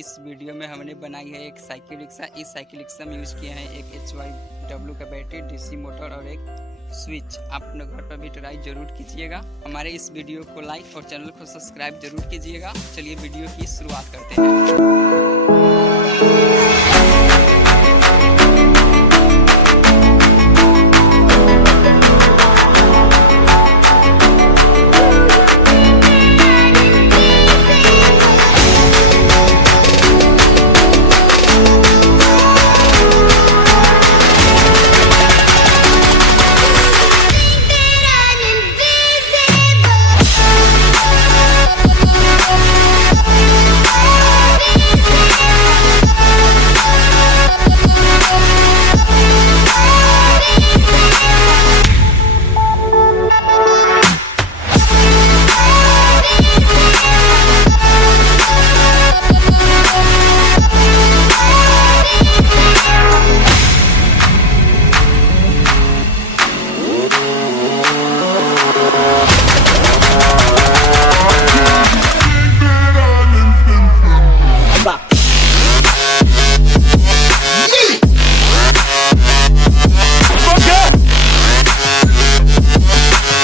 इस वीडियो में हमने बनाई है एक साइकिल रिक्शा। इस साइकिल रिक्शा में यूज़ किया है एक HYW का बैटरी, DC मोटर और एक स्विच। आप अपने घर पर भी ट्राई जरूर कीजिएगा। हमारे इस वीडियो को लाइक और चैनल को सब्सक्राइब जरूर कीजिएगा। चलिए वीडियो की शुरुआत करते हैं।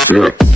Yeah.